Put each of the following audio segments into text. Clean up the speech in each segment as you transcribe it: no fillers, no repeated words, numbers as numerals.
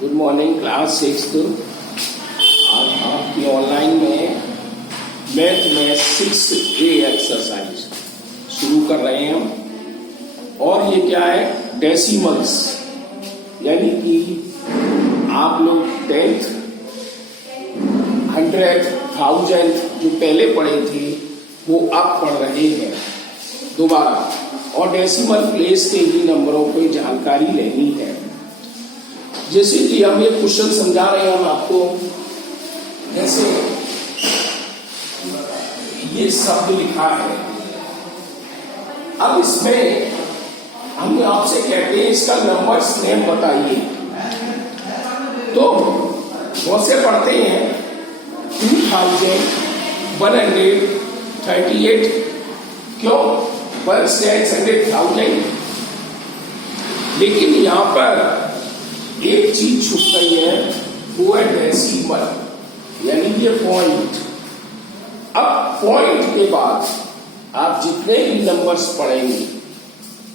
Good morning class 6। आज आपकी online में मैथ में 6A एक्सरसाइज शुरू कर रहे हैं हम। और ये क्या है, डेसिमल्स, यानी कि आप लोग 10th, 100th, 1000 जो पहले पढ़े थे वो अब पढ़ रहे हैं दोबारा, और डेसिमल प्लेस के ही नंबरों पे जानकारी लेनी है। जैसे कि हम ये क्वेश्चन समझा रहे हैं आपको, जैसे ये शब्द लिखा है, अब इसमें हम आपसे कहते हैं इसका नंबर्स नेम बताइए, तो बहुत से पढ़ते हैं 2138, क्यों 1,600,000, लेकिन यहां पर एक चीज छुप गई है, वो है डेसिमल, यानी ये पॉइंट। अब पॉइंट के बाद आप जितने भी नंबर्स पढ़ेंगे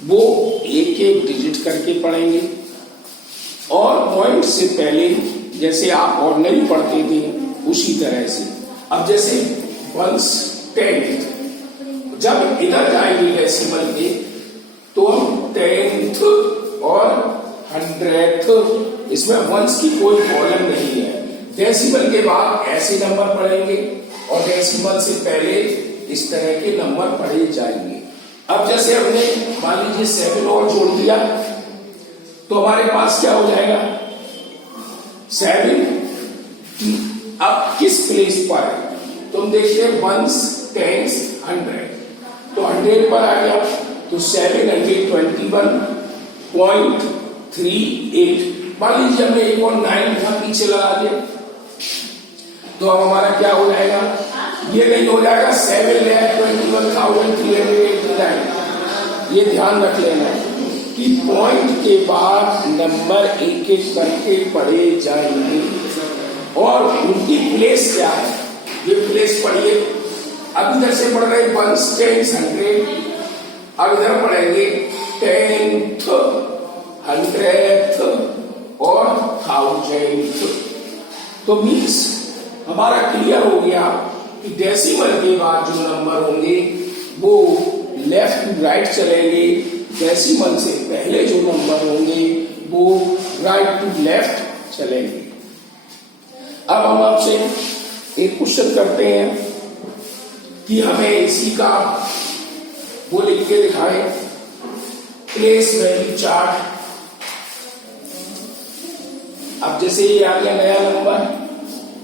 वो एक एक डिजिट करके पढ़ेंगे, और पॉइंट से पहले जैसे आप ऑर्डिनरी पढ़ते थे उसी तरह से। अब जैसे 1/10, जब इधर जाएंगे डेसिमल के तो हम 10th और 100th, इसमें वंस की कोई प्रॉब्लम नहीं है। डेसिमल के बाद ऐसे नंबर पढ़ेंगे और डेसिमल से पहले इस तरह के नंबर पढ़े जाएंगे। अब जैसे हमने मान लीजिए 7 और जोड़ दिया तो हमारे पास क्या हो जाएगा, 70। अब किस प्लेस पर है तो हम देखते हैं 1s, 10s, 100, तो 100 पर आ गया तो 721.38। मान लीजिए हमने एक और 9 का पीछे लगा दिया तो अब हमारा क्या हो जाएगा, ये नहीं हो जाएगा 7,21,389। ये ध्यान रख लेना कि पॉइंट के बाद नंबर एक एक करके पढ़े जाएंगे, और उनकी प्लेस क्या है ये प्लेस पढ़िए। अब इधर से पढ़ रहे 1s, 10s, 100, अब इधर पढ़ेंगे 10th, 100th और 1000th। तो मीन्स हमारा क्लियर हो गया कि डेसिमल के बाद जो नंबर होंगे वो लेफ्ट टू राइट चलेंगे, डेसिमल से पहले जो नंबर होंगे वो राइट टू लेफ्ट चलेंगे। अब हम आपसे एक क्वेश्चन करते हैं कि हमें इसी का वो लिख के दिखाएं, प्लेस वैल्यू चार्ट। अब जैसे ये आ गया नया नंबर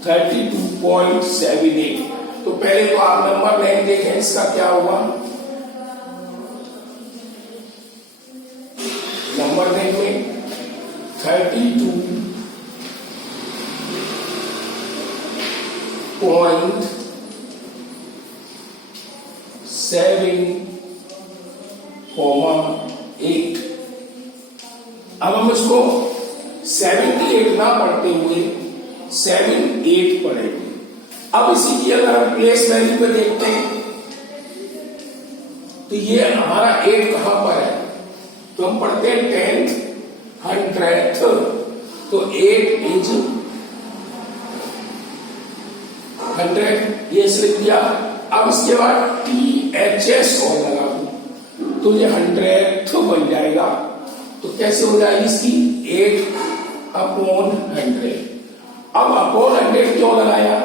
32.78, तो पहले तो आप नंबर नेम देखें, इसका क्या हुआ, नंबर नेम में 32.7, अब हम इसको 78 ना पढ़ते हुए 78 पढ़ेंगे। अब इसी की अगर हम प्लेस वैल्यू पे देखते हैं तो ये हमारा 8 कहां पर है, तो हम पढ़ते हैं 10th, 100th, तो 8 इज 100, ये लिख दिया। अब इसके बाद THS और लगा दो तो ये 100th बन जाएगा। तो कैसे हो जाएगी इसकी 8/100। अब अपॉन 100 क्यों लगाया,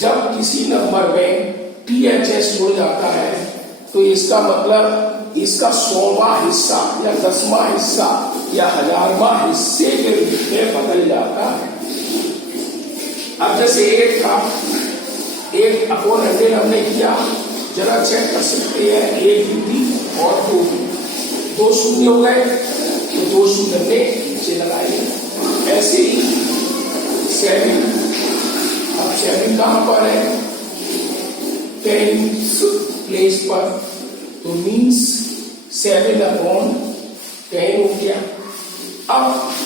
जब किसी नंबर में THS जुड़ जाता है तो इसका मतलब इसका 100वां हिस्सा या 10वां हिस्सा या 1000वां हिस्से के रूप में बदल जाता है। अब जैसे 8 था, 8/100 हमने किया, जरा चेक कर सकते हैं, 1 भी और 2 भी, 2 शून्य हो गए तो 2 शून्य हमने नीचे लगाए। ऐसे ही 7, अब 7 कहां पर है, 10th प्लेस पर, तो मीन्स 7/10 हो गया। अब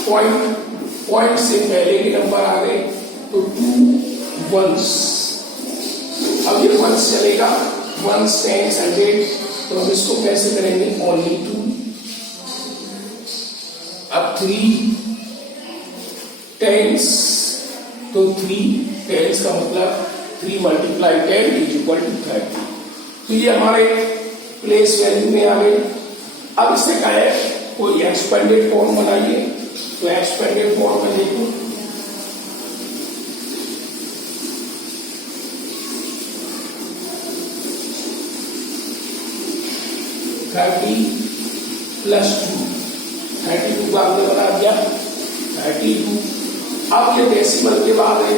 पॉइंट से पहले के नंबर आ गए तो 2 1s, अब ये 1s चलेगा, 1s, 10s, 100, तो हम इसको कैसे करेंगे, only 2। अब 3 टेंस, तो 3 टेंस का मतलब 3 मल्टीप्लाई 10 इज इक्वल टू 30। तो ये हमारे प्लेस वैल्यू में आ गए। अब इससे कहे कोई एक्सपेंडेड फॉर्म बनाइए, तो एक्सपेंडेड फॉर्म में देखो 30 प्लस 2, 32 का हमने बना दिया 32। अब ये डेसिमल के बाद है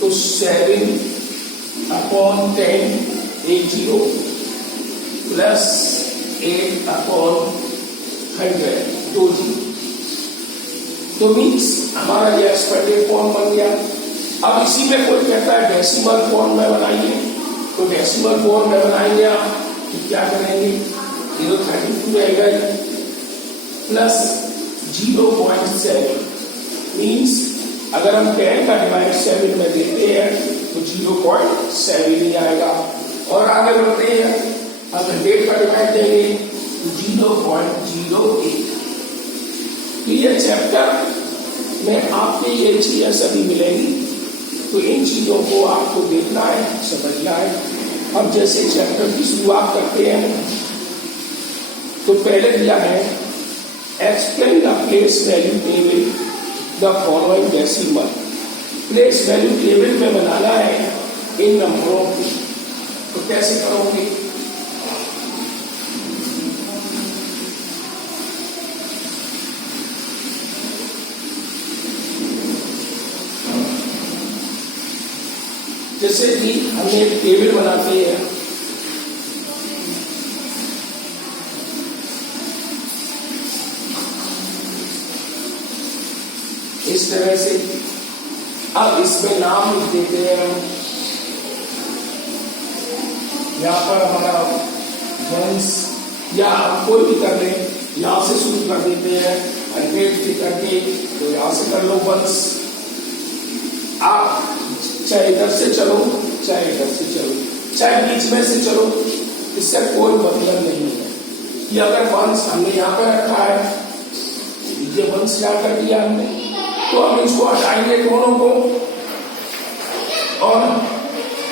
तो 7/10 एक 0 प्लस 8/100 2 0। तो मीन्स हमारा ये एक्सपेंडेड फॉर्म बन गया। अब इसी में कोई कहता है डेसिमल फॉर्म में बनाइए, तो डेसिमल फॉर्म में बनाएंगे आप तो क्या करेंगे 0.32 रहेगा प्लस 0.7 मीन्स अगर हम 10 का डिवाइड 7 में देते हैं तो 0.7 ही आएगा। और आगे बढ़ते हैं, अब 100 का डिवाइड देंगे तो 0.08। तो ये चैप्टर में आपके ये चीजें सभी मिलेंगी, तो इन चीजों को आपको देखना है, समझना है। अब जैसे चैप्टर की शुरुआत करते हैं तो पहले दिया है explain the place value table the following decimal. Place value table में बनाना है इन नंबरों को, तो कैसे करोगे? जैसे कि हमने एक टेबल बनाते हैं, इस तरह से। अब इसमें नाम लिख देते हैं हम, यहाँ पर हमारा वंश, या हम कोई भी कर लें, यहां से शुरू कर देते हैं 100 से करके, तो यहां से कर लो वंश। आप चाहे इधर से चलो, चाहे इधर से चलो, चाहे बीच में से चलो, इससे कोई मतलब नहीं है कि अगर वंश हमने यहाँ पे रखा है, ये वंश क्या कर दिया हमने, तो हम इसको हटाएंगे दोनों को और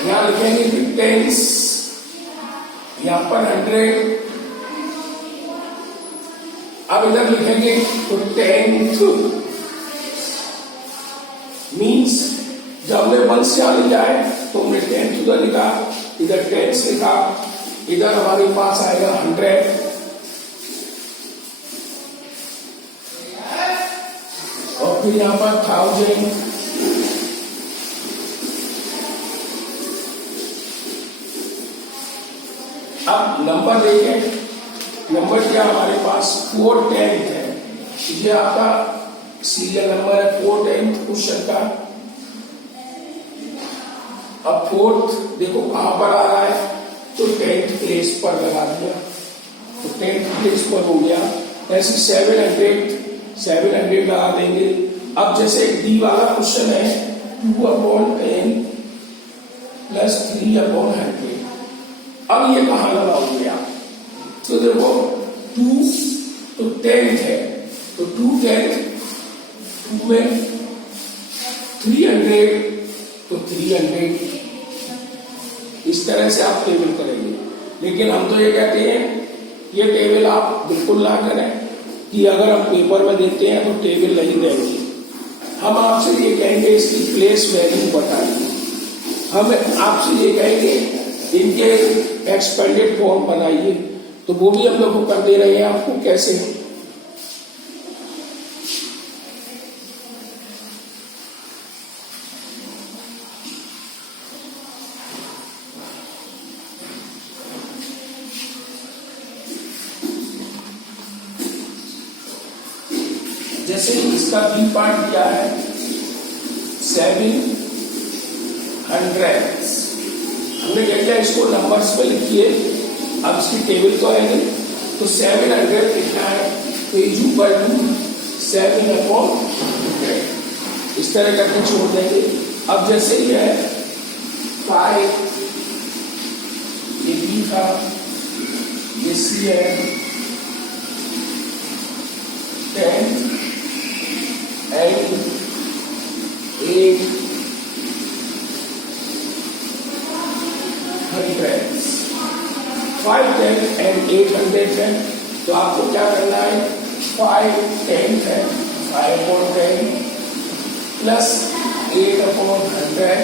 यहां लिखेंगे कि टेंस, यहां पर 100। अब इधर लिखेंगे तो 10th मीन्स जब हमने वंश यहां लिखा है तो हमने 10th उधर लिखा, इधर टेंस लिखा, इधर हमारे पास आएगा 100 और फिर यहां पर 1000। अब नंबर देखें, नंबर क्या हमारे पास 410 है, ये आपका सीरियल नंबर है 410 क्वेश्चन का। अब 4th देखो कहां पर आ रहा है, तो 10th प्लेस पर लगा दिया, तो 10th प्लेस पर हो गया। ऐसे 700 लगा देंगे। अब जैसे डी वाला क्वेश्चन है 2/10 प्लस 3/100, अब ये कहां लगाओगे आप, तो देखो 2 तो 10th है, तो 2/10 2 में 300 तो 300, इस तरह से आप टेबल करेंगे। लेकिन हम तो ये कहते हैं ये टेबल आप बिल्कुल ना करें कि अगर हम पेपर में देते हैं तो टेबल नहीं देंगे, हम आपसे ये कहेंगे इसकी प्लेस वैल्यू बताइए, हम आपसे ये कहेंगे इनके एक्सपेंडेड फॉर्म बनाइए, तो वो भी हम लोग कर दे रहे हैं आपको कैसे। जैसे इसका बी पार्ट क्या है 700, हमने क्या किया इसको नंबर्स पे लिखिए। अब इसकी टेबल तो है नहीं, तो 700 लिखना है तो इज इक्वल टू 7/100, इस तरह करके छोड़ देंगे। अब जैसे ये है 5, ये बी का, ये सी है 10 and 800 5 10 and 800 है, तो आपको क्या करना है 5 10 है 5/10 प्लस 8/100।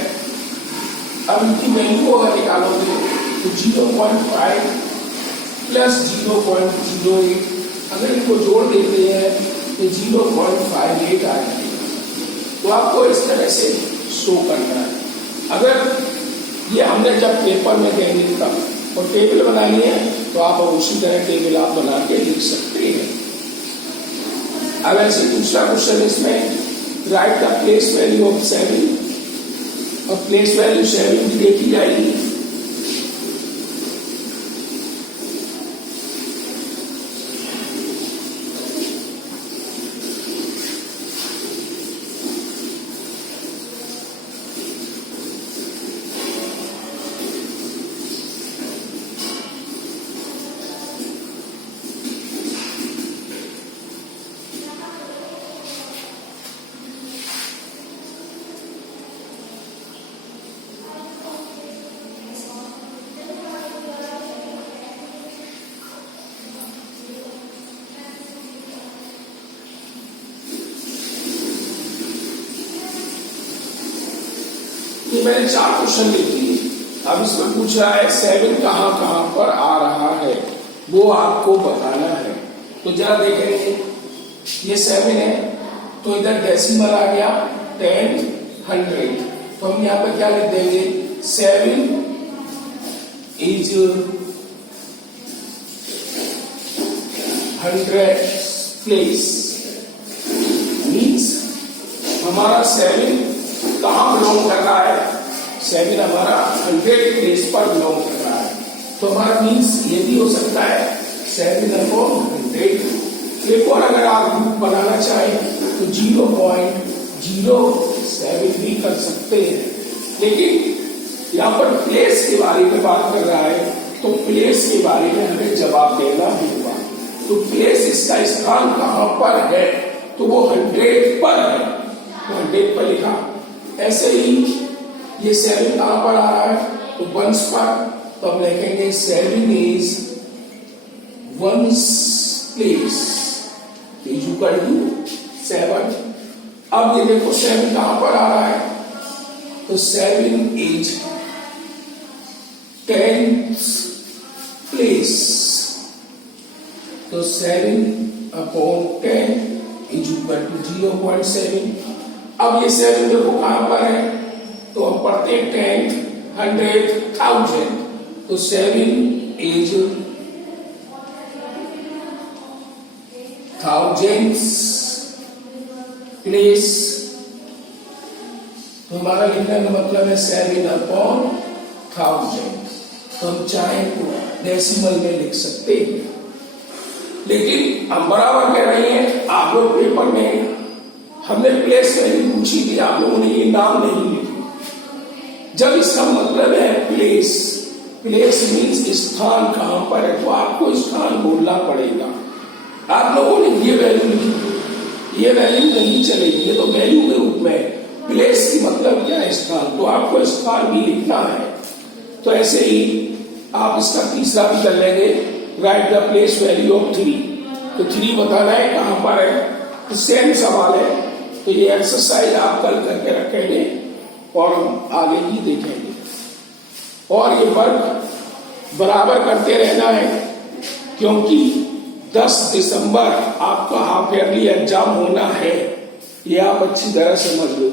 अब इनकी वैल्यू को अगर निकालोगे तो 0.5 प्लस 0.08, अगर इनको जोड़ देते हैं तो 0.58 आएगी। तो आपको इस तरह से शो करना है। अगर ये हमने जब पेपर में देंगे तब और टेबल बनानी है तो आप उसी तरह टेबल आप बना के लिख सकते हैं। अब ऐसे दूसरा क्वेश्चन इसमें right the place value of 7, और प्लेस वैल्यू 7 की देखी जाएगी। ये मैंने 4 क्वेश्चन लिख दिए। अब इसमें पूछ रहा है 7 कहाँ कहाँ पर आ रहा है, वो आपको बताना है। तो जरा देखेंगे, ये 7 है तो इधर डेसिमल आ गया 10 100, तो हम यहाँ पे क्या लिख देंगे 7 इज 100 प्लेस। मीन्स हमारा 7 कहाँ बिलोंग कर रहा है, 7 हमारा 100 प्लेस पर बिलोंग कर रहा है। तो हमारा मीन्स ये भी हो सकता है 7/100। एक और अगर आप ग्रुप बनाना चाहें तो 0.07 भी कर सकते हैं, लेकिन यहाँ पर प्लेस के बारे में बात कर रहा है तो प्लेस के बारे में हमें जवाब देना होगा। तो प्लेस इसका स्थान कहाँ पर है, तो वो 100 पर है, 100 पर लिखा। ऐसे ही ये 7 कहां पर आ रहा है, तो वंस पर, तो हम लिखेंगे 7 is ones place is equal to 7। अब ये देखो 7 कहां पर आ रहा है, तो 7 इज 10th प्लेस, तो 7/10 इज इक्वल टू 0.7। अब ये 7 देखो कहां पर है, तो हम पढ़ते हैं 10 100 1000, तो 7 इज 1000th प्लेस। तो हमारा लिखने का मतलब है 7/1000। तो हम चाहें तो डेसिमल में लिख सकते हैं, लेकिन हम बराबर कह रहे हैं आप लोग पेपर में हमने प्लेस वैल्यू पूछी थी, आप लोगों ने ये नाम नहीं लिखे। जब इसका मतलब है प्लेस, प्लेस मीन्स स्थान कहां पर है, तो आपको स्थान बोलना पड़ेगा। आप लोगों ने ये वैल्यू लिखी, ये वैल्यू नहीं चलेगी, ये तो वैल्यू के रूप में। प्लेस की मतलब क्या है, स्थान, तो आपको स्थान भी लिखना है। तो ऐसे ही आप इसका तीसरा भी कर लेंगे, right the place value of 3। तो 3 बताना है कहां पर है, तो सेम सवाल है। तो ये एक्सरसाइज आप कल करके रखेंगे और आगे ही देखेंगे। और ये वर्क बराबर करते रहना है, क्योंकि 10 दिसंबर आपका हाफ ईयरली एग्जाम होना है, ये आप अच्छी तरह समझ लो।